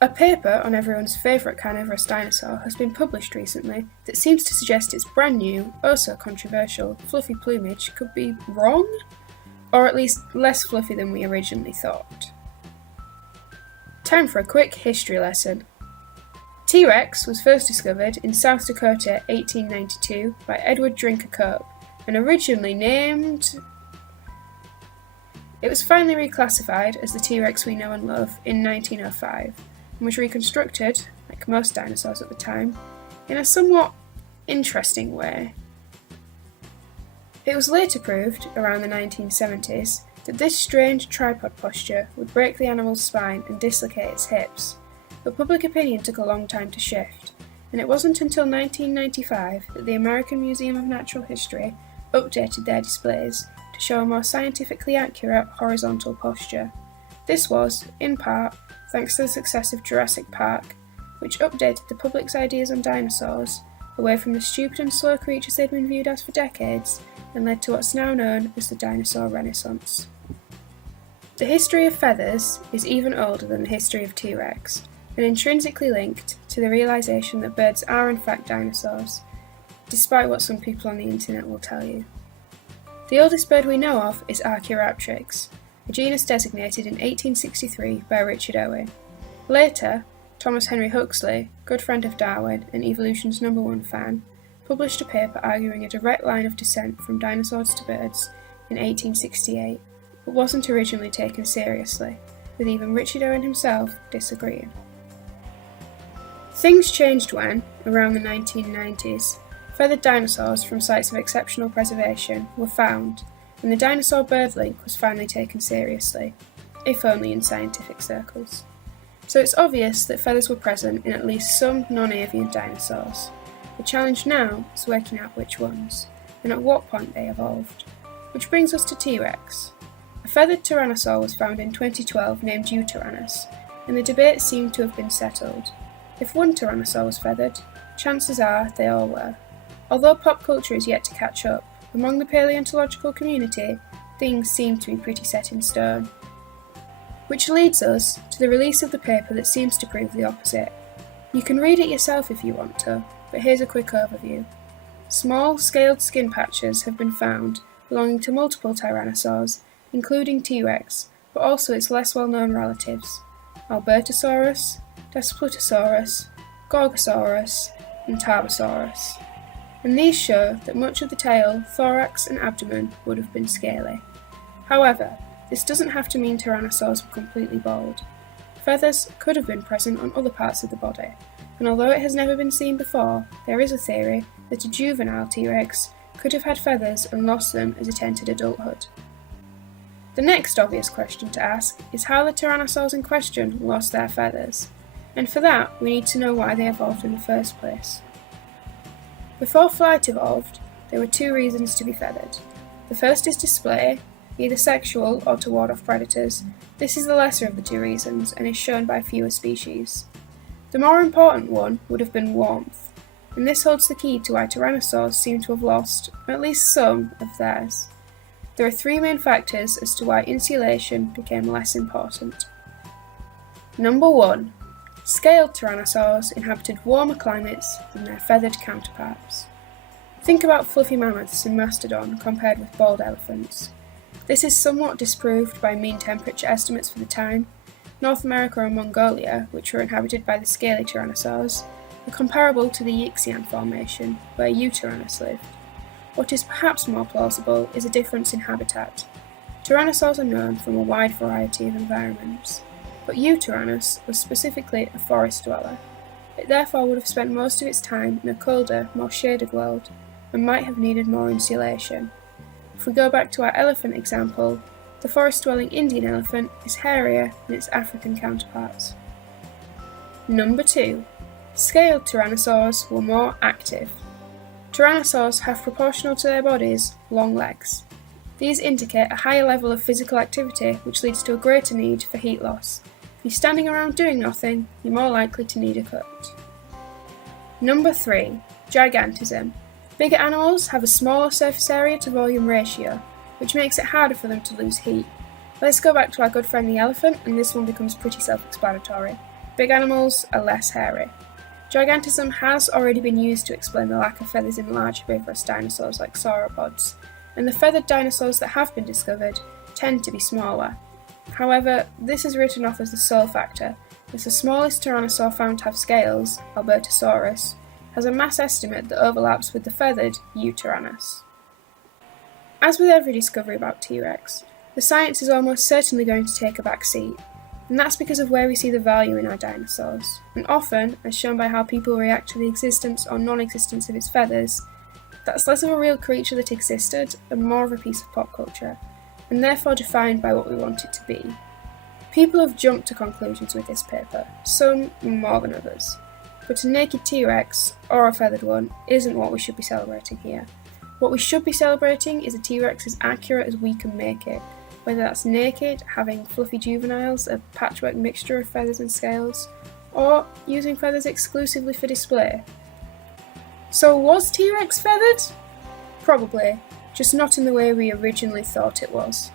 A paper on everyone's favourite carnivorous dinosaur has been published recently that seems to suggest its brand new, oh so controversial, fluffy plumage could be wrong? Or at least less fluffy than we originally thought. Time for a quick history lesson. T-Rex was first discovered in South Dakota 1892 by Edward Drinker Cope and originally named... It was finally reclassified as the T-Rex we know and love in 1905 and was reconstructed, like most dinosaurs at the time, in a somewhat interesting way. It was later proved, around the 1970s, that this strange tripod posture would break the animal's spine and dislocate its hips, but public opinion took a long time to shift, and it wasn't until 1995 that the American Museum of Natural History updated their displays to show a more scientifically accurate horizontal posture. This was, in part, thanks to the success of Jurassic Park, which updated the public's ideas on dinosaurs, away from the stupid and slow creatures they'd been viewed as for decades, and led to what's now known as the dinosaur renaissance. The history of feathers is even older than the history of T-Rex, and intrinsically linked to the realisation that birds are in fact dinosaurs, despite what some people on the internet will tell you. The oldest bird we know of is Archaeopteryx, a genus designated in 1863 by Richard Owen. Later, Thomas Henry Huxley, good friend of Darwin and evolution's #1 fan, published a paper arguing a direct line of descent from dinosaurs to birds in 1868, but wasn't originally taken seriously, with even Richard Owen himself disagreeing. Things changed when, around the 1990s, feathered dinosaurs from sites of exceptional preservation were found, and the dinosaur-bird link was finally taken seriously, if only in scientific circles. So it's obvious that feathers were present in at least some non-avian dinosaurs. The challenge now is working out which ones, and at what point they evolved. Which brings us to T-Rex. A feathered tyrannosaur was found in 2012 named Eutyrannus, and the debate seemed to have been settled. If one tyrannosaur was feathered, chances are they all were. Although pop culture is yet to catch up, among the paleontological community, things seem to be pretty set in stone. Which leads us to the release of the paper that seems to prove the opposite. You can read it yourself if you want to, but here's a quick overview. Small, scaled skin patches have been found belonging to multiple tyrannosaurs, including T-Rex, but also its less well-known relatives, Albertosaurus, Daspletosaurus, Gorgosaurus, and Tarbosaurus. And these show that much of the tail, thorax, and abdomen would have been scaly. However, this doesn't have to mean tyrannosaurs were completely bald. Feathers could have been present on other parts of the body, and although it has never been seen before, there is a theory that a juvenile T-Rex could have had feathers and lost them as it entered adulthood. The next obvious question to ask is how the tyrannosaurs in question lost their feathers, and for that we need to know why they evolved in the first place. Before flight evolved, there were two reasons to be feathered. The first is display, either sexual or to ward off predators. This is the lesser of the two reasons and is shown by fewer species. The more important one would have been warmth, and this holds the key to why tyrannosaurs seem to have lost at least some of theirs. There are three main factors as to why insulation became less important. Number 1. Scaled tyrannosaurs inhabited warmer climates than their feathered counterparts. Think about fluffy mammoths and mastodon compared with bald elephants. This is somewhat disproved by mean temperature estimates for the time. North America and Mongolia, which were inhabited by the scaly tyrannosaurs, are comparable to the Yixian Formation, where Eutyrannus lived. What is perhaps more plausible is a difference in habitat. Tyrannosaurs are known from a wide variety of environments, but Eutyrannus was specifically a forest dweller. It therefore would have spent most of its time in a colder, more shaded world, and might have needed more insulation. If we go back to our elephant example, the forest-dwelling Indian elephant is hairier than its African counterparts. Number 2. Scaled tyrannosaurs were more active. Tyrannosaurs have, proportional to their bodies, long legs. These indicate a higher level of physical activity, which leads to a greater need for heat loss. If you're standing around doing nothing, you're more likely to need a coat. Number 3. Gigantism. Bigger animals have a smaller surface area to volume ratio, which makes it harder for them to lose heat. Let's go back to our good friend the elephant, and this one becomes pretty self-explanatory. Big animals are less hairy. Gigantism has already been used to explain the lack of feathers in large herbivorous dinosaurs like sauropods, and the feathered dinosaurs that have been discovered tend to be smaller. However, this is written off as the sole factor, as the smallest tyrannosaur found to have scales, Albertosaurus, has a mass estimate that overlaps with the feathered Eutyrannus. As with every discovery about T-Rex, the science is almost certainly going to take a back seat, and that's because of where we see the value in our dinosaurs, and often, as shown by how people react to the existence or non-existence of its feathers, that's less of a real creature that existed and more of a piece of pop culture, and therefore defined by what we want it to be. People have jumped to conclusions with this paper, some more than others, but a naked T-Rex, or a feathered one, isn't what we should be celebrating here. What we should be celebrating is a T-Rex as accurate as we can make it, whether that's naked, having fluffy juveniles, a patchwork mixture of feathers and scales, or using feathers exclusively for display. So was T-Rex feathered? Probably, just not in the way we originally thought it was.